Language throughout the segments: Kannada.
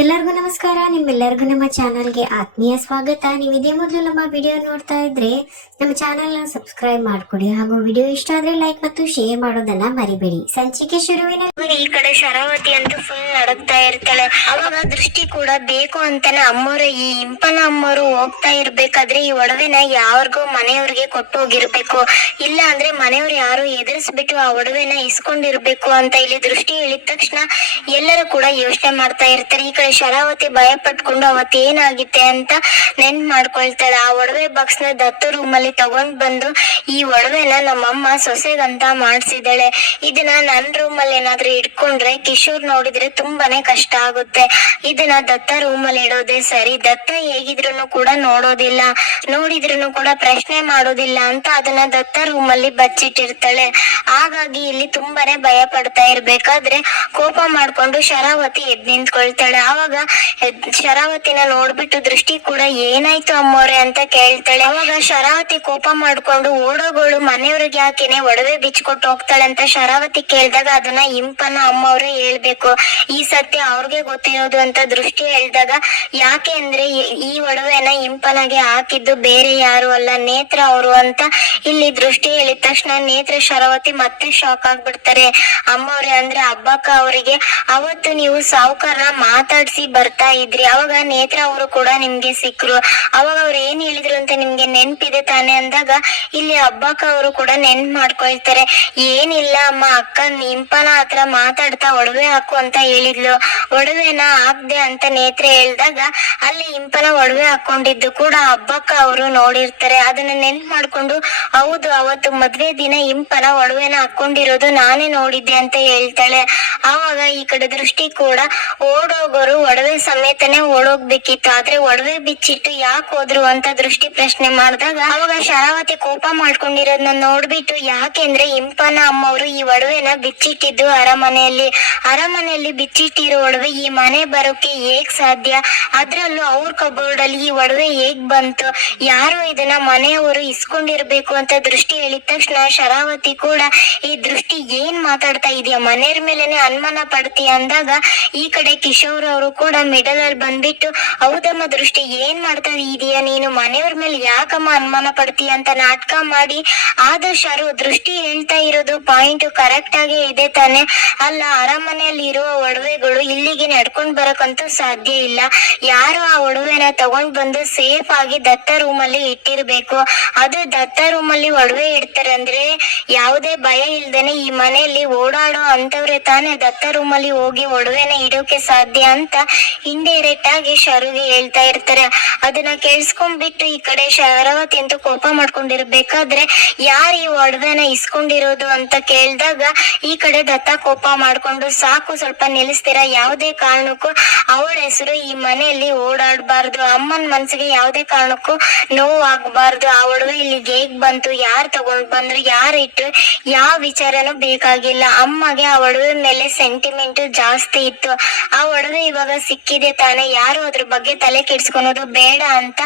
ಎಲ್ಲರಿಗೂ ನಮಸ್ಕಾರ, ನಿಮ್ಮೆಲ್ಲರಿಗೂ ನಮ್ಮ ಚಾನಲ್ಗೆ ಆತ್ಮೀಯ ಸ್ವಾಗತ. ನೀವು ಇದೇ ಮೊದಲು ನಮ್ಮ ವಿಡಿಯೋ ನೋಡ್ತಾ ಇದ್ರೆ ನಮ್ಮ ಚಾನಲ್ನ ಸಬ್ಸ್ಕ್ರೈಬ್ ಮಾಡ್ಕೊಡಿ ಹಾಗೂ ವಿಡಿಯೋ ಇಷ್ಟ ಆದ್ರೆ ಲೈಕ್ ಮತ್ತು ಶೇರ್ ಮಾಡೋದನ್ನ ಮರಿಬೇಡಿ. ಸಂಚಿಕೆ ಶುರುವಿನ ಈ ಕಡೆ ಶರಾವತಿ ಅಂತೂ ಫುಲ್ ನಡಕ್ತಾ ಇರ್ತಾಳೆ. ಅವಾಗ ದೃಷ್ಟಿ ಕೂಡ ಬೇಕು ಅಂತಾನೆ ಅಮ್ಮರು, ಈ ಇಂಪನ ಅಮ್ಮೋರು ಹೋಗ್ತಾ ಇರ್ಬೇಕಾದ್ರೆ ಈ ಒಡವೆನ ಯಾರಿಗೋ ಮನೆಯವ್ರಿಗೆ ಕೊಟ್ಟು ಹೋಗಿರ್ಬೇಕು. ಇಲ್ಲ ಅಂದ್ರೆ ಮನೆಯವ್ರು ಯಾರು ಎದುರಿಸ್ಬಿಟ್ಟು ಆ ಒಡವೆನ ಇಸ್ಕೊಂಡಿರ್ಬೇಕು ಅಂತ ಇಲ್ಲಿ ದೃಷ್ಟಿ ಹೇಳಿದ ತಕ್ಷಣ ಎಲ್ಲರೂ ಕೂಡ ಯೋಚನೆ ಮಾಡ್ತಾ ಇರ್ತಾರೆ. ಈ ಕಡೆ ಶರಾವತಿ ಭಯ ಪಟ್ಕೊಂಡು ಅವತ್ತು ಏನಾಗಿತ್ತೆ ಅಂತ ನೆನ್ಪ್ ಮಾಡ್ಕೊಳ್ತಾಳೆ. ಆ ಒಡವೆ ಬಾಕ್ಸ್ನ ದತ್ತು ರೂಮ್ ತಗೊಂಡ್ ಬಂದು ಈ ಒಡವೆನ ನಮ್ಮಮ್ಮ ಸೊಸೆಗಂತ ಮಾಡ್ಸಿದಾಳೆ ಇದನ್ನ ನನ್ ರೂಮ್ ಅಲ್ಲಿ ಏನಾದ್ರೂ ಇಟ್ಕೊಂಡ್ರೆ, ಕಿಶೋರ್ ನೋಡಿದ್ರೆ ತುಂಬಾನೇ ಕಷ್ಟ ಆಗುತ್ತೆ. ಇದನ್ನ ದತ್ತ ರೂಮ್ ಅಲ್ಲಿ ಇಡೋದೇ ಸರಿ. ದತ್ತ ಹೇಗಿದ್ರು ಕೂಡ ನೋಡೋದಿಲ್ಲ. ನೋಡಿದ್ರು ಕೂಡ ಪ್ರಶ್ನೆ ಮಾಡೋದಿಲ್ಲ ಅಂತ ಅದನ್ನ ದತ್ತ ರೂಮ್ ಅಲ್ಲಿ ಬಚ್ಚಿಟ್ಟಿರ್ತಾಳೆ. ಹಾಗಾಗಿ ಇಲ್ಲಿ ತುಂಬಾನೇ ಭಯ ಪಡ್ತಾ ಇರ್ಬೇಕಾದ್ರೆ ಕೋಪ ಮಾಡ್ಕೊಂಡು ಶರಾವತಿ ಎದ್ ನಿಂತ್ಕೊಳ್ತಾಳೆ. ಎದ್- ಶರಾವತಿನ ನೋಡ್ಬಿಟ್ಟು ದೃಷ್ಟಿ ಕೂಡ ಏನಾಯ್ತು ಅಮ್ಮೋರೆ ಅಂತ ಕೇಳ್ತಾಳೆ. ಅವಾಗ ಶರಾವತಿ ಕೋಪ ಮಾಡ್ಕೊಂಡು ಓಡೋಗಳು ಮನೆಯವ್ರಿಗೆ ಯಾಕೆನೆ ಒಡವೆ ಬಿಚ್ಕೊಟ್ಟು ಹೋಗ್ತಾಳೆ ಅಂತ ಶರಾವತಿ ಕೇಳಿದಾಗ ಅದನ್ನ ಇಂಪನ ಅಮ್ಮವ್ರೆ ಹೇಳ್ಬೇಕು. ಈ ಸತ್ಯ ಅವ್ರಿಗೆ ಗೊತ್ತಿರೋದು ಅಂತ ದೃಷ್ಟಿ ಹೇಳ್ದಾಗ ಯಾಕೆ ಅಂದ್ರೆ ಈ- ಒಡವೆನ ಇಂಪನಾಗೆ ಹಾಕಿದ್ದು ಬೇರೆ ಯಾರು ಅಲ್ಲ, ನೇತ್ರ ಅವರು ಅಂತ ಇಲ್ಲಿ ದೃಷ್ಟಿ ಹೇಳಿದ ತಕ್ಷಣ ನೇತ್ರ, ಶರಾವತಿ ಮತ್ತೆ ಶಾಕ್ ಆಗ್ಬಿಡ್ತಾರೆ. ಅಮ್ಮವ್ರೆ ಅಂದ್ರೆ ಹಬ್ಬಕ್ಕ ಅವರಿಗೆ, ಅವತ್ತು ನೀವು ಸಾವುಕಾರನ ಮಾತಾಡ್ಸಿ ಬರ್ತಾ ಇದ್ರಿ. ಅವಾಗ ನೇತ್ರ ಅವರು ಕೂಡ ನಿಮ್ಗೆ ಸಿಕ್ರು. ಅವಾಗ ಅವ್ರು ಏನ್ ಹೇಳಿದ್ರು ಅಂತ ನಿಮ್ಗೆ ನೆನ್ಪಿದೆ ತಾನೆ ಅಂದಾಗ ಇಲ್ಲಿ ಹಬ್ಬಕ್ಕ ಅವರು ಕೂಡ ನೆನ್ಪ್ ಮಾಡ್ಕೊಳ್ತಾರೆ. ಏನಿಲ್ಲ ಅಮ್ಮ, ಅಕ್ಕ ನಿಂಪನ ಹತ್ರ ಮಾತಾಡ್ತಾ ಒಡವೆ ಹಾಕು ಅಂತ ಹೇಳಿದ್ಲು. ಒಡವೆನ ಹಾಕ್ದೆ ಅಂತ ನೇತ್ರ ಹೇಳ್ದಾಗ ಅಲ್ಲಿ ಇಂಪನ ಒಡವೆ ಹಾಕೊಂಡಿದ್ದು ಕೂಡ ಹಬ್ಬಕ್ಕ ಅವರು ನೋಡಿರ್ತಾರೆ. ಅದನ್ನ ನೆನ್ಪ್ ಮಾಡ್ಕೊಂಡು, ಹೌದು, ಅವತ್ತು ಮದ್ವೆ ದಿನ ಇಂಪನ ಒಡವೆನ ಹಾಕೊಂಡಿರೋದು ನಾನೇ ನೋಡಿದ್ದೆ ಅಂತ ಹೇಳ್ತಾಳೆ. ಆವಾಗ ಈ ಕಡೆ ದೃಷ್ಟಿ ಕೂಡ ಓಡೋಗೋರು ಒಡವೆ ಸಮೇತನೆ ಓಡೋಗ್ಬೇಕಿತ್ತು. ಆದ್ರೆ ಒಡವೆ ಬಿಚ್ಚಿಟ್ಟು ಯಾಕೆ ಹೋದ್ರು ಅಂತ ದೃಷ್ಟಿ ಪ್ರಶ್ನೆ ಮಾಡಿದಾಗ ಅವಾಗ ಶರಾವತಿ ಕೋಪ ಮಾಡ್ಕೊಂಡಿರೋದನ್ನ ನೋಡ್ಬಿಟ್ಟು ಯಾಕೆಂದ್ರೆ ಇಂಪನ ಅಮ್ಮವ್ರು ಈ ಒಡವೆನ ಬಿಚ್ಚಿಟ್ಟಿದ್ದು ಅರಮನೆಯಲ್ಲಿ. ಅರಮನೆಯಲ್ಲಿ ಬಿಚ್ಚಿಟ್ಟಿರೋ ಒಡವೆ ಈ ಮನೆ ಬರೋಕೆ ಹೇಗ್ ಸಾಧ್ಯ? ಅದ್ರಲ್ಲೂ ಅವ್ರ ಕಬೋರ್ಡ್ ಅಲ್ಲಿ ಈ ಒಡವೆ ಹೇಗ್ ಬಂತು? ಯಾರು ಇದನ್ನ ಮನೆಯವರು ಇಸ್ಕೊಂಡಿರ್ಬೇಕು ಅಂತ ದೃಷ್ಟಿ ಹೇಳಿದ ತಕ್ಷಣ ಶರಾವತಿ ಕೂಡ ಈ ದೃಷ್ಟಿ ಏನ್ ಮಾತಾಡ್ತಾ ಇದೆಯಾ? ಮನೆಯವ್ರ ಮೇಲೆನೆ ಅನುಮಾನ ಪಡ್ತೀಯ ಅಂದಾಗ ಈ ಕಡೆ ಕಿಶೋರ್ ಕೂಡ ಮಿಡಲ್ ಅಲ್ಲಿ ಬಂದ್ಬಿಟ್ಟು ಹೌದಮ್ಮ ದೃಷ್ಟಿ ಏನ್ ಮಾಡ್ತಾ ಇದೀಯ ನೀನು? ಮನೆಯವ್ರ ಮೇಲೆ ಯಾಕಮ್ಮ ಅನುಮಾನ ಪಡ್ತೀಯ? ಅಂತ ನಾಟಕ ಮಾಡಿ ಆದ್ರೂ ಶರು ದೃಷ್ಟಿ ಹೇಳ್ತಾ ಇರೋದು ಪಾಯಿಂಟ್ ಕರೆಕ್ಟ್ ಆಗಿ ಇದೆ ತಾನೆ. ಅಲ್ಲ, ಅರಮನೆಯಲ್ಲಿ ಇರುವ ಒಡವೆಗಳು ಇಲ್ಲಿಗೆ ನಡ್ಕೊಂಡ್ ಬರಕಂತೂ ಸಾಧ್ಯ ಇಲ್ಲ. ಯಾರು ಆ ಒಡವೆನ ತಗೊಂಡ್ ಬಂದು ಸೇಫ್ ಆಗಿ ದತ್ತ ರೂಮ್ ಅಲ್ಲಿ ಇಟ್ಟಿರ್ಬೇಕು? ಅದು ದತ್ತ ರೂಮ್ ಅಲ್ಲಿ ಒಡವೆ ಇಡ್ತಾರೆ ಅಂದ್ರೆ ಯಾವುದೇ ಭಯ ಇಲ್ದೇನೆ ಈ ಮನೆಯಲ್ಲಿ ಓಡಾಡೋ ಅಂತವ್ರೆ ತಾನೇ ದತ್ತ ರೂಮ್ ಅಲ್ಲಿ ಹೋಗಿ ಒಡವೆನ ಇಡೋಕೆ ಸಾಧ್ಯ ಅಂತ ಇಂಡೈರೆಕ್ಟ್ ಆಗಿ ಶರುಗೆ ಹೇಳ್ತಾ ಇರ್ತಾರೆ. ಅದನ್ನ ಕೇಳಿಸ್ಕೊಂಡ್ಬಿಟ್ಟು ಈ ಕಡೆ ಶರಾವತಿ ಅಂತ ಕೋಪ ಮಾಡ್ಕೊಂಡಿರ್ಬೇಕಾದ್ರೆ ಯಾರು ಈ ಒಡವೆನ ಇಸ್ಕೊಂಡಿರೋದು ಅಂತ ಕೇಳಿದಾಗ ಈ ಕಡೆ ದತ್ತ ಕೋಪ ಮಾಡ್ಕೊಂಡು ಸಾಕು ಸ್ವಲ್ಪ ನಿಲ್ಲಿಸ್ತೀರಾ? ಯಾವುದೇ ಕಾರಣಕ್ಕೂ ಅವಳ ಹೆಸರು ಈ ಮನೆಯಲ್ಲಿ ಓಡಾಡಬಾರ್ದು. ಅಮ್ಮನ ಮನ್ಸಿಗೆ ಯಾವುದೇ ಕಾರಣಕ್ಕೂ ನೋವು ಆಗ್ಬಾರ್ದು ಆ ಒಡವೆ ಇಲ್ಲಿ ಹೇಗ್ ಬಂತು? ಯಾರು ತಗೊಂಡ್ ಬಂದ್ರು? ಯಾರು ಇಟ್ಟು ಯಾವ ವಿಚಾರನೂ ಬೇಕಾಗಿಲ್ಲ. ಅಮ್ಮಗೆ ಆ ಒಡವೆ ಮೇಲೆ ಸೆಂಟಿಮೆಂಟ್ ಜಾಸ್ತಿ ಇತ್ತು. ಆ ಒಡವೆ ಇವಾಗ ಸಿಕ್ಕಿದೆ ತಾನೆ. ಯಾರು ಅದ್ರ ಬಗ್ಗೆ ತಲೆ ಕೆಡ್ಸ್ಕೊಳೋದು ಬೇಡ ಅಂತ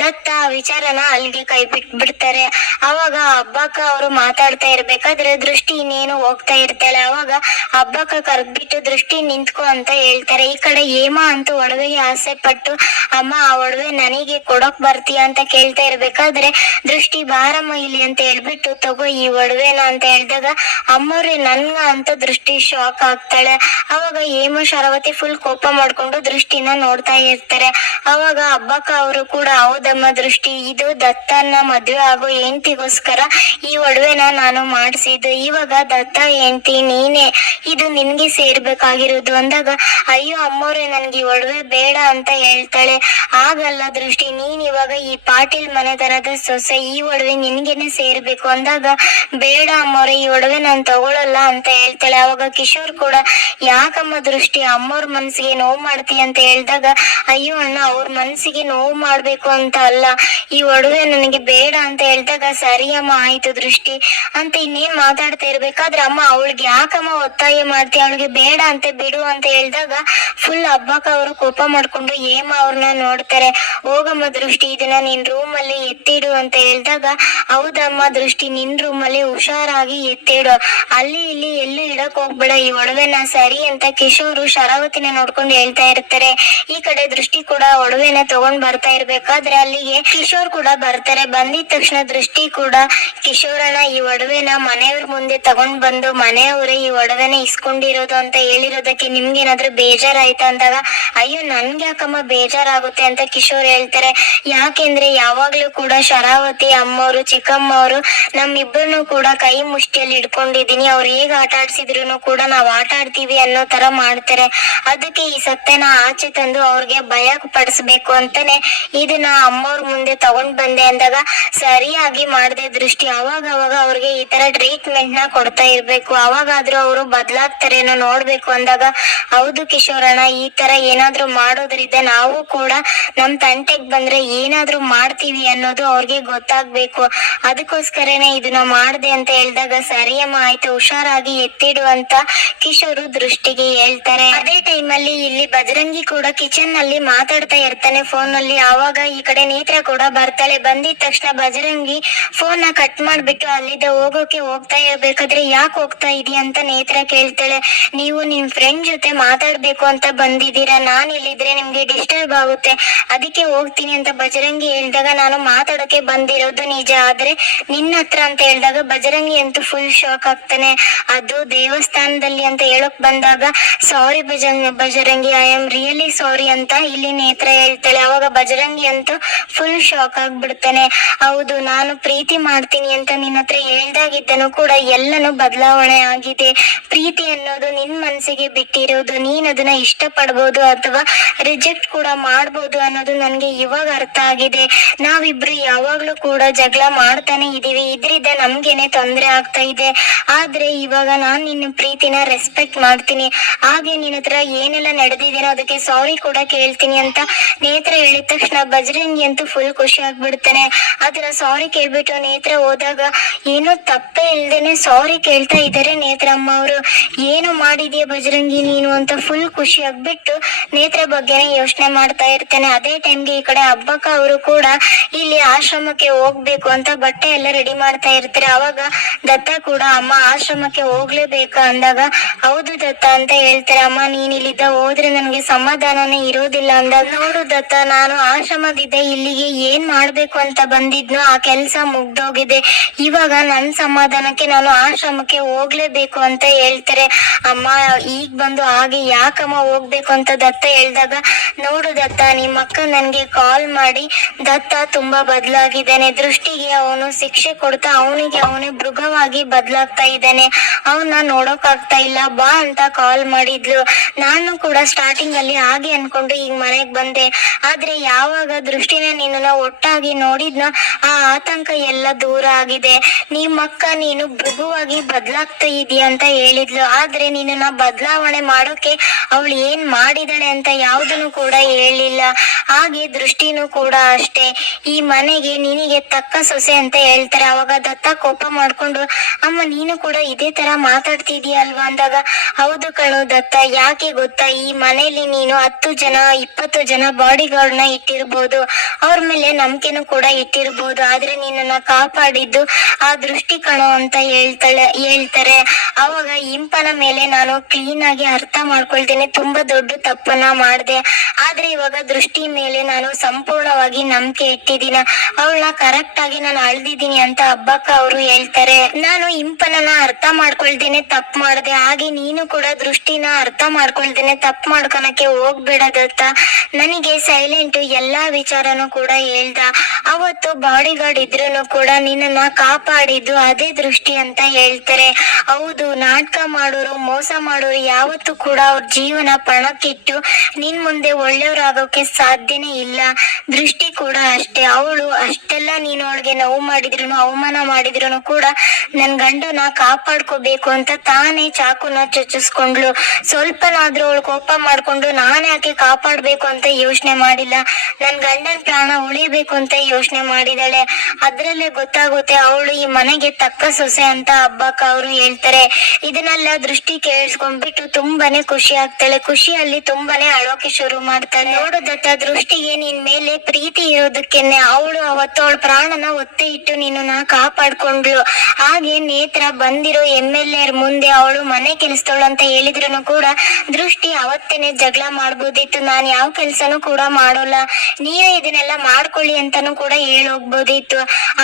ದತ್ತ ವಿಚಾರನ ಅಲ್ಲಿಗೆ ಕೈ ಬಿಟ್ಬಿಡ್ತಾರೆ ಅವಾಗ ಹಬ್ಬಕ್ಕ ಅವರು ಮಾತಾಡ್ತಾ ಇರ್ಬೇಕಾದ್ರೆ ದೃಷ್ಟಿ ಇನ್ನೇನು ಹೋಗ್ತಾ ಇರ್ತಾಳೆ. ಅವಾಗ ಹಬ್ಬಕ್ಕ ಕರ್ದ್ಬಿಟ್ಟು ದೃಷ್ಟಿ ನಿಂತ್ಕೊ ಅಂತ ಹೇಳ್ತಾರೆ. ಈ ಕಡೆ ಹೇಮ ಅಂತ ಒಡವೆಗೆ ಆಸೆ ಪಟ್ಟು, ಅಮ್ಮ, ಆ ಒಡವೆ ನನಗೆ ಕೊಡಕ್ ಬರ್ತೀಯ? ಅಂತ ಕೇಳ್ತಾ ಇರ್ಬೇಕಾದ್ರೆ, ದೃಷ್ಟಿ, ಬಾರಮ್ಮ ಇಲ್ಲಿ ಅಂತ ಹೇಳ್ಬಿಟ್ಟು, ತಗೋ ಈ ಒಡವೆನ ಅಂತ ಹೇಳ್ದಾಗ ಅಮ್ಮವ್ರೆ ನನ್ಗ ಅಂತ ದೃಷ್ಟಿ ಶಾಕ್ ಆಗ್ತಾಳೆ. ಅವಾಗ ಹೇಮ, ಶರಾವತಿ ಫುಲ್ ಕೋಪ ಮಾಡ್ಕೊಂಡು ದೃಷ್ಟಿನ ನೋಡ್ತಾ ಇರ್ತಾರೆ. ಅವಾಗ ಹಬ್ಬಕ್ಕ ಅವರು ಕೂಡ, ಹೌದಮ್ಮ ದೃಷ್ಟಿ, ಇದು ದತ್ತನ ಮದ್ವೆ ಆಗೋ ಹೆಂಡತಿಗೋಸ್ಕರ ಈ ಒಡವೆನ ನಾನು ಮಾಡಿಸಿದ್ದು. ಇವಾಗ ದತ್ತ ಹೆಂಡತಿ, ನೀನೆ ಇದು ನಿನ್ಗೆ ಸೇರ್ಬೇಕಾಗಿರೋದು. ಅಂದಾಗ, ಅಯ್ಯೋ ಅಮ್ಮವ್ರೆ ನನ್ಗೆ ಈ ಒಡವೆ ಬೇಡ ಅಂತ ಹೇಳ್ತಾಳೆ. ಆಗಲ್ಲ ದೃಷ್ಟಿ, ನೀನ್ ಇವಾಗ ಈ ಪಾಟೀಲ್ ಮನೆತನದ ಸೊಸೆ, ಈ ಒಡವೆ ನಿನ್ಗೆನೆ ಸೇರ್ಬೇಕು. ಅಂದಾಗ, ಬೇಡ ಅಮ್ಮವ್ರೆ ಈ ಒಡವೆ ನಾನ್ ತಗೊಳಲ್ಲ ಅಂತ ಹೇಳ್ತಾಳೆ. ಅವಾಗ ಕಿಶೋರ್ ಕೂಡ, ಯಾಕಮ್ಮ ದೃಷ್ಟಿ ಅಮ್ಮವ್ರ ಮನ್ಸಿಗೆ ನೋವು ಮಾಡ್ತೀಯ ಅಂತ ಹೇಳಿದಾಗ, ಅಯ್ಯೋ ಅಣ್ಣ, ಅವ್ರ ಮನ್ಸಿಗೆ ನೋವು ಮಾಡ್ಬೇಕು ಅಂತ ಅಲ್ಲ, ಈ ಒಡವೆ ನನಗೆ ಬೇಡ ಅಂತ ಹೇಳಿದಾಗ ಸರಿ ಅಮ್ಮ ಆಯ್ತು ದೃಷ್ಟಿ ಅಂತ ಇನ್ನೇನ್ ಮಾತಾಡ್ತಾ ಇರ್ಬೇಕಾದ್ರೆ, ಅಮ್ಮ, ಅವಳಿಗೆ ಯಾಕಮ್ಮ ಒತ್ತಾಯ ಮಾಡ್ತಿ, ಅವಳಿಗೆ ಬೇಡ ಅಂತ ಬಿಡು ಅಂತ ಹೇಳಿದಾಗ ಫುಲ್ ಹಬ್ಬಕ್ಕ ಅವರು ಕೋಪ ಮಾಡ್ಕೊಂಡು ಏಮ ಅವ್ರನ್ನ ನೋಡ್ತಾರೆ, ಹೋಗಮ್ಮ ದೃಷ್ಟಿ, ಇದನ್ನ ನಿನ್ ರೂಮ್ ಅಲ್ಲಿ ಎತ್ತಿಡು ಅಂತ ಹೇಳಿದಾಗ, ಹೌದಮ್ಮ ದೃಷ್ಟಿ, ನಿನ್ ರೂಮ್ ಅಲ್ಲಿ ಹುಷಾರಾಗಿ ಎತ್ತಿಡು, ಅಲ್ಲಿ ಇಲ್ಲಿ ಎಲ್ಲೂ ಇಡಕ್ ಹೋಗ್ಬೇಡ, ಈ ಒಡವೆನ ಸರಿ ಅಂತ ಕಿಶೋರು ಶರಾವತಿನ ನೋಡ್ಕೊಂಡು ಹೇಳ್ತಾ ಇರ್ತಾರೆ? ಈ ಕಡೆ ದೃಷ್ಟಿ ಕೂಡ ಒಡವೆನ ತಗೊಂಡ್ ಬರ್ತಾ ಇರ್ಬೇಕಾದ್ರೆ ಅಲ್ಲಿಗೆ ಕಿಶೋರ್ ಕೂಡ ಬರ್ತಾರೆ. ಬಂದಿದ ತಕ್ಷಣ ದೃಷ್ಟಿ ಕೂಡ ಕಿಶೋರನ ಈ ಒಡವೆನ ಮನೆಯವ್ರ ಮುಂದೆ ತಗೊಂಡ್ ಬಂದು ಮನೆಯವರೇ ಈ ಒಡವೆನ ಇಸ್ಕೊಂಡಿರೋದು ಅಂತ ಹೇಳಿರೋದಕ್ಕೆ ನಿಮ್ಗೇನಾದ್ರೂ ಬೇಜಾರಾಯ್ತಾ ಅಂದಾಗ, ಅಯ್ಯೋ ನನ್ಗೆ ಯಾಕಮ್ಮ ಬೇಜಾರಾಗುತ್ತೆ ಅಂತ ಕಿಶೋರ್ ಹೇಳ್ತಾರೆ. ಯಾಕೆಂದ್ರೆ ಯಾವಾಗ್ಲೂ ಕೂಡ ಶರಾವತಿ ಅಮ್ಮವರು ನಮ್ ನಮ್ಮಿಬ್ಬರನ್ನು ಕೂಡ ಕೈ ಮುಷ್ಟಿಯಲ್ಲಿ ಇಟ್ಕೊಂಡಿದೀನಿ ಅವ್ರು ಹೇಗ್ ಆಟ ಆಡ್ಸಿದ್ರು ಕೂಡ ನಾವ್ ಆಟ ಆಡ್ತೀವಿ ಅನ್ನೋ ತರ ಮಾಡ್ತಾರೆ. ಅದಕ್ಕೆ ಈ ಸತ್ಯನ ಆಚೆ ತಂದು ಅವ್ರಿಗೆ ಭಯ ಪಡಿಸ್ಬೇಕು ಅಂತಾನೆ ಇದನ್ನ ಅಮ್ಮವ್ರ ಮುಂದೆ ತಗೊಂಡ್ ಬಂದೆ ಅಂದಾಗ ಸರಿಯಾಗಿ ಮಾಡದೆ ದೃಷ್ಟಿ. ಅವಾಗ ಅವಾಗ ಅವ್ರಿಗೆ ಈ ತರ ಟ್ರೀಟ್ಮೆಂಟ್ನ ಕೊಡ್ತಾ ಇರ್ಬೇಕು. ಅವಾಗಾದ್ರೂ ಅವರು ಬದ್ಲಾಗ್ತಾರೇನೋ ನೋಡ್ಬೇಕು ಅಂದಾಗ, ಹೌದು ಕಿಶೋರಣ್ಣ, ಈ ತರ ಏನಾದ್ರೂ ಮಾಡೋದ್ರಿಂದ ನಾವು ಕೂಡ ನಮ್ ತಂಟೆಗ್ ಬಂದ್ರೆ ಏನಾದ್ರೂ ಮಾಡ್ತೀವಿ ಅನ್ನೋದು ಅವ್ರಿಗೆ ಗೊತ್ತಾಗ್ಬೇಕು. ಅದಕ್ಕೋಸ್ಕರನೇ ಇದನ್ನ ಮಾಡ್ದೆ ಅಂತ ಹೇಳಿದಾಗ, ಸರಿಯಮ್ಮ, ಆಯ್ತು, ಹುಷಾರಾಗಿ ಎತ್ತಿಡು ಅಂತ ಕಿಶೋರು ದೃಷ್ಟಿಗೆ ಹೇಳ್ತಾರೆ. ಅದೇ ಟೈಮ್ ಅಲ್ಲಿ ಇಲ್ಲಿ ಬಜರಂಗಿ ಕೂಡ ಕಿಚನ್ನಲ್ಲಿ ಮಾತಾಡ್ತಾ ಇರ್ತಾನೆ ಫೋನ್ನಲ್ಲಿ ಆವಾಗ ಈ ಕಡೆ ನೇತ್ರ ಕೂಡ ಬರ್ತಾಳೆ. ಬಂದಿದ ತಕ್ಷಣ ಬಜರಂಗಿ ಫೋನ್ನ ಕಟ್ ಮಾಡ್ಬಿಟ್ಟು ಅಲ್ಲಿಂದ ಹೋಗೋಕೆ ಹೋಗ್ತಾ ಇರ್ಬೇಕಾದ್ರೆ ಯಾಕೆ ಹೋಗ್ತಾ ಇದೀಯ ಅಂತ ನೇತ್ರ ಕೇಳ್ತಾಳೆ. ನೀವು ನಿಮ್ ಫ್ರೆಂಡ್ ಜೊತೆ ಮಾತಾಡ್ಬೇಕು ಅಂತ ಬಂದಿದ್ದೀರಾ? ನಾನ್ ಇಲ್ಲಿದ್ರೆ ನಿಮ್ಗೆ ಡಿಸ್ಟರ್ಬ್ ಆಗುತ್ತೆ. ಅದಕ್ಕೆ ಹೋಗ್ತೀನಿ ಅಂತ ಬಜರಂಗಿ ಹೇಳಿದಾಗ ನಾನು ಮಾತಾಡೋಕೆ ಬಂದಿರೋದು ನಿಜ. ಆದ್ರೆ ನಿನ್ನ ಹತ್ರ ಅಂತ ಹೇಳಿದಾಗ ಬಜರಂಗಿ ಅಂತೂ ಫುಲ್ ಶಾಕ್ ಆಗ್ತಾನೆ. ಅದು ದೇವಸ್ಥಾನದಲ್ಲಿ ಅಂತ ಹೇಳಕ್ ಬಂದಾಗ sorry Bajrangi Bajrangi I am really sorry ಅಂತ ಇಲ್ಲಿ ನೇತ್ರ ಹೇಳ್ತಾಳೆ. ಅವಾಗ ಬಜರಂಗಿ ಅಂತೂ ಫುಲ್ ಶಾಕ್ ಆಗ್ಬಿಡ್ತಾನೆ. ಹೌದು, ನಾನು ಪ್ರೀತಿ ಮಾಡ್ತೀನಿ ಅಂತ ನಿನ್ನ ಹತ್ರ ಹೇಳ್ದಾಗಿದ್ದನು ಕೂಡ ಎಲ್ಲನೂ ಬದಲಾವಣೆ ಆಗಿದೆ. ಪ್ರೀತಿ ಅನ್ನೋದು ನಿನ್ ಮನಸ್ಸಿಗೆ ಬಿಟ್ಟಿರೋದು. ನೀನ್ ಅದನ್ನ ಇಷ್ಟಪಡ್ಬೋದು ಅಥವಾ ರಿಜೆಕ್ಟ್ ಕೂಡ ಮಾಡ್ಬೋದು ಅನ್ನೋದು ನನ್ಗೆ ಇವಾಗ ಅರ್ಥ ಆಗಿದೆ. ನಾವಿಬ್ರು ಯಾವಾಗ್ಲೂ ಕೂಡ ಜಗಳ ಮಾಡ್ತಾನೆ ಇದೀವಿ. ಇದ್ರಿಂದ ನಮ್ಗೇನೆ ತೊಂದ್ರೆ ಆಗ್ತಾ ಇದೆ. ಆದ್ರೆ ಇವಾಗ ನಾನ್ ನಿನ್ನ ಪ್ರೀತಿನ ರೆಸ್ಪೆಕ್ಟ್ ಮಾಡ್ತೀನಿ. ಹಾಗೆ ನಿನ್ನ ಹತ್ರ ಏನೆಲ್ಲ ನಡೆದಿದ್ದೀನೋ ಅದಕ್ಕೆ ಸಾರಿ ಕೂಡ ಕೇಳ್ತೀನಿ ಅಂತ ನೇತ್ರ ಹೇಳಿದ ತಕ್ಷಣ ಬಜರಂಗಿ ಅಂತೂ ಫುಲ್ ಖುಷಿ ಆಗ್ಬಿಡ್ತಾನೆ. ಅದನ್ನ ಸಾರಿ ಕೇಳ್ಬಿಟ್ಟು ನೇತ್ರ ಹೋದಾಗ ಏನೋ ತಪ್ಪೇ ಇಲ್ದೇನೆ ಸಾರಿ ಕೇಳ್ತಾ ಇದ್ದಾರೆ ನೇತ್ರಮ್ಮ ಅವರು. ಏನು ಮಾಡಿದ್ಯಾ ಬಜರಂಗಿ ನೀನು ಅಂತ ಫುಲ್ ಖುಷಿ ಆಗ್ಬಿಟ್ಟು ನೇತ್ರ ಬಗ್ಗೆನೇ ಯೋಚನೆ ಮಾಡ್ತಾ ಇರ್ತಾನೆ. ಅದೇ ಟೈಮ್ಗೆ ಈ ಕಡೆ ಹಬ್ಬಕ್ಕ ಅವರು ಕೂಡ ಇಲ್ಲಿ ಆಶ್ರಮಕ್ಕೆ ಹೋಗ್ಬೇಕು ಅಂತ ಬಟ್ಟೆ ಎಲ್ಲ ರೆಡಿ ಮಾಡ್ತಾ ಇರ್ತಾರೆ. ಅವಾಗ ದತ್ತ ಕೂಡ, ಅಮ್ಮ, ಆಶ್ರಮಕ್ಕೆ ಹೋಗ್ಲೇಬೇಕು? ಅಂದಾಗ, ಹೌದು ದತ್ತ, ಅಂತ ಹೇಳ್ತಾರೆ. ಅಮ್ಮ ನೀನ್ ಇಲ್ಲಿದ್ದ ನನ್ಗೆ ಸಮಾಧಾನನೇ ಇರೋದಿಲ್ಲ ಅಂದಾಗ, ನೋಡು ದತ್ತ, ನಾನು ಆಶ್ರಮದಿದ್ದೆ, ಇಲ್ಲಿಗೆ ಏನ್ ಮಾಡ್ಬೇಕು ಅಂತ ಬಂದಿದ್ನೋ ಆ ಕೆಲ್ಸ ಮುಗ್ದೋಗಿದೆ. ಇವಾಗ ನನ್ ಸಮಾಧಾನಕ್ಕೆ ನಾನು ಆಶ್ರಮಕ್ಕೆ ಹೋಗ್ಲೇಬೇಕು ಅಂತ ಹೇಳ್ತಾರೆ. ಅಮ್ಮ, ಈಗ ಬಂದು ಹಾಗೆ ಯಾಕಮ್ಮ ಹೋಗ್ಬೇಕು ಅಂತ ದತ್ತ ಹೇಳ್ದಾಗ, ನೋಡು ದತ್ತ, ನಿಮ್ಮ ಅಕ್ಕ ನನ್ಗೆ ಕಾಲ್ ಮಾಡಿ, ದತ್ತ ತುಂಬಾ ಬದಲಾಗಿದ್ದಾನೆ. ದೃಷ್ಟಿಗೆ ಅವನು ಶಿಕ್ಷೆ ಕೊಡ್ತಾ, ಅವನಿಗೆ ಅವನೇ ಮೃಗವಾಗಿ ಬದಲಾಗ್ತಾ ಇದ್ದಾನೆ. ಅವನ್ನ ನೋಡೋಕ್ ಆಗ್ತಾ ಇಲ್ಲ, ಬಾ ಅಂತ ಕಾಲ್ ಮಾಡಿದ್ಲು. ನಾನು ಕೂಡ ಸ್ಟಾರ್ಟಿಂಗ್ ಅಲ್ಲಿ ಹಾಗೆ ಅನ್ಕೊಂಡು ಈಗ ಮನೆಗ್ ಬಂದೆ. ಆದ್ರೆ ಯಾವಾಗ ದೃಷ್ಟಿನ ನಿನ್ನ ಒಟ್ಟಾಗಿ ನೋಡಿದ್ನ ಆ ಆತಂಕ ಎಲ್ಲ ದೂರ ಆಗಿದೆ. ನಿಮ್ಮಕ್ಕ ನೀನು ಮೃಗುವಾಗಿ ಬದಲಾಗ್ತಾ ಇದೀಯ ಅಂತ ಹೇಳಿದ್ಲು. ಆದ್ರೆ ನಿನ್ನ ಬದಲಾವಣೆ ಮಾಡೋಕೆ ಅವಳು ಏನ್ ಮಾಡಿದಾಳೆ ಅಂತ ಯಾವ್ದನ್ನು ಕೂಡ ಹೇಳಿಲ್ಲ. ಹಾಗೆ ದೃಷ್ಟಿನೂ ಕೂಡ ಅಷ್ಟೇ. ಈ ಮನೆಗೆ ನಿನಗೆ ತಕ್ಕ ಸೊಸೆ ಅಂತ ಹೇಳ್ತಾರೆ. ಅವಾಗ ದತ್ತ ಕೋಪ ಮಾಡ್ಕೊಂಡು, ಅಮ್ಮ, ನೀನು ಕೂಡ ಇದೇ ತರ ಮಾತಾಡ್ತಿದೀಯ ಅಲ್ವಾ? ಅಂದಾಗ, ಹೌದು ಕಣು ದತ್ತ. ಯಾಕೆ ಗೊತ್ತಾ? ಈ ಮನೆಯಲ್ಲಿ ನೀನು ಹತ್ತು ಜನ, ಇಪ್ಪತ್ತು ಜನ ಬಾಡಿ ಗಾರ್ಡ್ನ ಇಟ್ಟಿರ್ಬೋದು. ಅವ್ರ ಮೇಲೆ ನಂಬಿಕೆನೂ ಕೂಡ ಇಟ್ಟಿರ್ಬೋದು. ಆದ್ರೆ ನಿನ್ನನ್ನ ಕಾಪಾಡಿದ್ದು ಆ ದೃಷ್ಟಿ ಕಣೋ ಅಂತ ಹೇಳ್ತಾಳೆ, ಹೇಳ್ತಾರೆ. ಅವಾಗ ಇಂಪನ ಮೇಲೆ ನಾನು ಕ್ಲೀನ್ ಆಗಿ ಅರ್ಥ ಮಾಡ್ಕೊಳ್ತೇನೆ. ತುಂಬಾ ದೊಡ್ಡ ತಪ್ಪನ್ನ ಮಾಡಿದೆ. ಆದ್ರೆ ಇವಾಗ ದೃಷ್ಟಿ ಮೇಲೆ ನಾನು ಸಂಪೂರ್ಣವಾಗಿ ನಂಬಿಕೆ ಇಟ್ಟಿದ್ದೀನ ಅವಳನ್ನ ಕರೆಕ್ಟ್ ಆಗಿ ನಾನು ಅಳ್ದಿದ್ದೀನಿ ಅಂತ ಹಬ್ಬಕ್ಕ ಅವರು ಹೇಳ್ತಾರೆ. ನಾನು ಇಂಪನನ್ನ ಅರ್ಥ ಮಾಡ್ಕೊಳ್ತೇನೆ, ತಪ್ಪು ಮಾಡಿದೆ. ಹಾಗೆ ನೀನು ಕೂಡ ದೃಷ್ಟಿನ ಅರ್ಥ ಮಾಡ್ಕೊಳ್ತೇನೆ, ತಪ್ಪು ಮಾಡ್ಕೊಳಕ್ಕೆ ಹೋಗ್ಬಿಡದತ್ತ. ನನಗೆ ಸೈಲೆಂಟ್ ಎಲ್ಲಾ ವಿಚಾರನೂ ಕೂಡ ಹೇಳ್ದ. ಅವತ್ತು ಬಾಡಿ ಗಾರ್ಡ್ ಇದ್ರೂನು ಕೂಡ ನಿನ್ನನ್ನ ಕಾಪಾಡಿದ್ದು ಅದೇ ದೃಷ್ಟಿ ಅಂತ ಹೇಳ್ತಾರೆ. ಹೌದು, ನಾಟಕ ಮಾಡೋರು, ಮೋಸ ಮಾಡೋರು ಯಾವತ್ತೂ ಕೂಡ ಅವ್ರ ಜೀವನ ಪಣಕ್ಕಿಟ್ಟು ನಿನ್ ಮುಂದೆ ಒಳ್ಳೆಯವ್ರಾಗೋಕೆ ಸಾಧ್ಯನೇ ಇಲ್ಲ. ದೃಷ್ಟಿ ಕೂಡ ಅಷ್ಟೇ. ಅವಳು ಅಷ್ಟೆಲ್ಲ ನೀನು ಅವಳಿಗೆ ನೋವು ಮಾಡಿದ್ರು ಅವಮಾನ ಮಾಡಿದ್ರು ಕೂಡ ನನ್ ಗಂಡನ ಕಾಪಾಡ್ಕೋಬೇಕು ಅಂತ ತಾನೇ ಚಾಕುನ ಚುಚ್ಚಿಸ್ಕೊಂಡ್ಲು ಸ್ವಲ್ಪನಾದ್ರೂ ಅವಳು ಕೋಪ ಮಾಡ್ಕೊಂಡು ನಾನ್ ಯಾಕೆ ಕಾಪಾಡ್ಬೇಕು ಅಂತ ಯೋಚನೆ ಮಾಡಿಲ್ಲ? ನನ್ ಗಂಡನ ಪ್ರಾಣ ಉಳಿಬೇಕು ಅಂತ ಯೋಚನೆ ಮಾಡಿದಾಳೆ. ಅದ್ರಲ್ಲೇ ಗೊತ್ತಾಗುತ್ತೆ ಅವಳು ಈ ಮನೆಗೆ ತಕ್ಕ ಸೊಸೆ ಅಂತ ಹಬ್ಬಕ್ಕ ಅವರು ಹೇಳ್ತಾರೆ. ಇದನ್ನೆಲ್ಲ ದೃಷ್ಟಿ ಕೇಳಿಸ್ಕೊಂಡ್ಬಿಟ್ಟು ತುಂಬಾನೇ ಖುಷಿ ಆಗ್ತಾಳೆ. ಖುಷಿಯಲ್ಲಿ ತುಂಬಾನೇ ಅಳೋಕೆ ಶುರು ಮಾಡ್ತಾಳೆ. ನೋಡು ದತ್ತ ದೃಷ್ಟಿಗೆ ನಿನ್ ಮೇಲೆ ಪ್ರೀತಿ ಇರೋದಕ್ಕೆನೆ. ಅವಳು ಅವತ್ತು ಅವಳ ಪ್ರಾಣನ ಒತ್ತೆ ಇಟ್ಟು ನಿನ್ನ ಕಾಪಾಡ್ಕೊಂಡ್ಲು. ಹಾಗೆ ನೇತ್ರ ಬಂದಿರೋ ಎಂ ಎಲ್ ಎರ್ ಮುಂದೆ ಅವಳು ಮನೆ ಕೆಲಸದವಳು ಅಂತ ಹೇಳಿದ್ರು ಕೂಡ ದೃಷ್ಟಿ ಅವತ್ತೇನೆ ಜಗಳ ಮಾಡ್ಬೋದಿತ್ತು, ನಾನ್ ಯಾವ ಕೆಲ್ಸನೂ ಕೂಡ ಮಾಡೋಲ್ಲ. ನೀವೇ ಇದನ್ನೆಲ್ಲ ಮಾಡ್ಕೊಳ್ಳಿ ಅಂತಾನು ಕೂಡ ಹೇಳೋಗ್ಬೋದಿತ್ತು.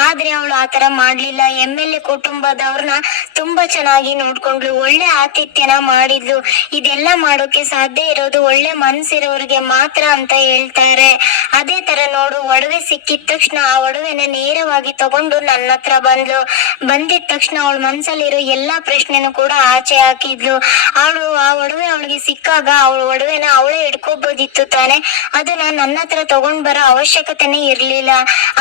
ಆದ್ರೆ ಅವಳು ಆತರ ಮಾಡ್ಲಿಲ್ಲ. ಎಂ ಎಲ್ ಎ ಕುಟುಂಬದವ್ರನ್ನ ತುಂಬಾ ಚೆನ್ನಾಗಿ ನೋಡ್ಕೊಂಡ್ಲು ಒಳ್ಳೆ ಆತಿಥ್ಯನ ಮಾಡಿದ್ಲು ಇದೆಲ್ಲ ಮಾಡೋಕೆ ಸಾಧ್ಯ ಇರೋದು ಒಳ್ಳೆ ಮನ್ಸಿರೋರಿಗೆ ಮಾತ್ರ ಅಂತ ಹೇಳ್ತಾರೆ. ಅದೇ ತರ ನೋಡು, ಒಡವೆ ಸಿಕ್ಕಿದ ತಕ್ಷಣ ಆ ಒಡವೆನ ನೇರವಾಗಿ ತಗೊಂಡು ನನ್ನ ಹತ್ರ ಬಂದ್ಲು. ಬಂದಿದ ತಕ್ಷಣ ಅವಳ ಮನ್ಸಲ್ಲಿರೋ ಎಲ್ಲಾ ಪ್ರಶ್ನೆನೂ ಕೂಡ ಆಚೆ ಹಾಕಿದ್ಲು. ಅವಳು ಆ ಒಡವೆ ಅವಳಿಗೆ ಸಿಕ್ಕಾಗ ಅವಳ ಒಡವೆನ ಅವಳೇ ಹಿಡ್ಕೋಬೋದಿತ್ತು ತಾನೆ. ಅದನ್ನ ನನ್ನ ಹತ್ರ ತಗೊಂಡ್ ಬರೋ ಅವಶ್ಯಕತೆನೇ ಇರ್ಲಿಲ್ಲ.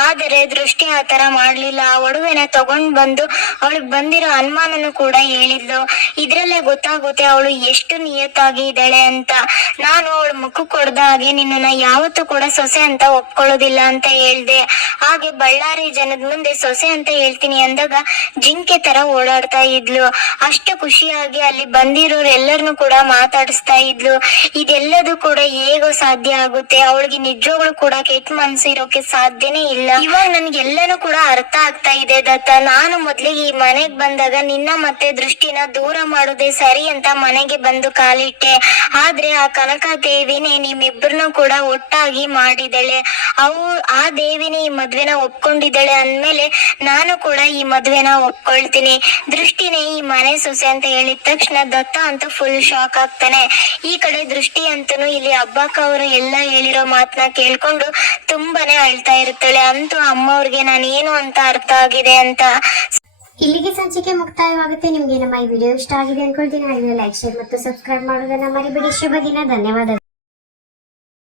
ಆದರೆ ದೃಷ್ಟಿ ಆ ತರ ಮಾಡ್ಲಿಲ್ಲ. ಆ ಒಡವೆನ ತಗೊಂಡ್ ಬಂದು ಅವಳಿಗೆ ಬಂದಿರೋ ಅನುಮಾನನು ಕೂಡ ಹೇಳಿದ್ಲು. ಇದ್ರಲ್ಲೇ ಗೊತ್ತಾಗುತ್ತೆ ಅವಳು ಎಷ್ಟು ನಿಯತ್ತಾಗಿ ಇದ್ದಾಳೆ ಅಂತ. ನಾನು ಅವಳ ಮುಖ ಕೊಡ್ದ ಹಾಗೆ ನಿನ್ನನ್ನ ಯಾವತ್ತೂ ಕೂಡ ಸೊಸೆ ಅಂತ ಒಪ್ಕೊಳ್ಳೋದಿಲ್ಲ ಅಂತ ಹೇಳ್ದೆ. ಹಾಗೆ ಬಳ್ಳಾರಿ ಜನದ ಮುಂದೆ ಸೊಸೆ ಅಂತ ಹೇಳ್ತೀನಿ ಅಂದಾಗ ಜಿಂಕೆ ತರ ಓಡಾಡ್ತಾ ಇದ್ಲು. ಅಷ್ಟು ಖುಷಿಯಾಗಿ ಅಲ್ಲಿ ಬಂದಿರೋರು ಎಲ್ಲರನ್ನು ಕೂಡ ಮಾತಾಡಿಸ್ತಾ ಇದ್ಲು. ಇದೆಲ್ಲದೂ ಕೂಡ ಹೇಗೋ ಸಾಧ್ಯ ಆಗುತ್ತೆ. ಅವಳಿಗೆ ನಿಜವಾಗ್ಲೂ ಕೂಡ ಕೆಟ್ಟ ಮನ್ಸು ಇರೋಕೆ ಸಾಧ್ಯನೇ ಇಲ್ಲ. ಇವಾಗ ನನ್ಗೆ ಎಲ್ಲಾನು ಕೂಡ ಅರ್ಥ ಆಗ್ತಾ ಇದೆ ದತ್ತ. ನಾನು ಮೊದ್ಲಿಗೆ ಈ ಮನೆಗ್ ಬಂದಾಗ ನಿನ್ನ ಮತ್ತೆ ದೃಷ್ಟಿನ ದೂರ ಮಾಡೋದೇ ಸರಿ ಅಂತ ಮನೆಗೆ ಬಂದು ಕಾಲಿಟ್ಟೆ. ಆದ್ರೆ ಆ ಕನಕ ದೇವಿನೇ ನಿಮ್ಮಿಬ್ಬರನ್ನು ಕೂಡ ಒಟ್ಟಾಗಿ ಮಾಡಿದಳೆ. ಅವು ಆ ದೇವಿನೇ ಈ ಮದ್ವೆನ ಒಪ್ಕೊಂಡಿದ್ದಾಳೆ ಅಂದ್ಮೇಲೆ ನಾನು ಕೂಡ ಈ ಮದ್ವೆನ ಒಪ್ಕೊಳ್ತೀನಿ. ದೃಷ್ಟಿನೇ ಈ ಮನೆ ಸೊಸೆ ಅಂತ ಹೇಳಿದ ತಕ್ಷಣ ದತ್ತ ಅಂತ ಫುಲ್ ಶಾಕ್ ಆಗ್ತಾನೆ. ಈ ಕಡೆ ದೃಷ್ಟಿ ಅಂತನು ಇಲ್ಲಿ ಹಬ್ಬಕ್ಕ ಅವರು ಎಲ್ಲ ಹೇಳಿರೋ ಮಾತನ್ನ ಕೇಳ್ಕೊಂಡು ತುಂಬಾನೇ ಅಳ್ತಾ ಇರ್ತಾಳೆ. ಅಂತೂ ಅಮ್ಮ ಅವ್ರಿಗೆ ನಾನು ಏನು ಅಂತ ಅರ್ಥ ಆಗಿದೆ ಅಂತ. ಇಲ್ಲಿಗೆ ಸಂಚಿಕೆ ಮುಕ್ತಾಯವಾಗುತ್ತೆ. ನಿಮ್ಗೆ ನಮ್ಮ ಈ ವಿಡಿಯೋ ಇಷ್ಟ ಆಗಿದೆ ಅನ್ಕೊಳ್ತೀನಿ. ಲೈಕ್, ಶೇರ್ ಮತ್ತು ಸಬ್ಸ್ಕ್ರೈಬ್ ಮಾಡೋದನ್ನ ಮರಿಬೇಡಿ. ಶುಭ ದಿನ. ಧನ್ಯವಾದಗಳು.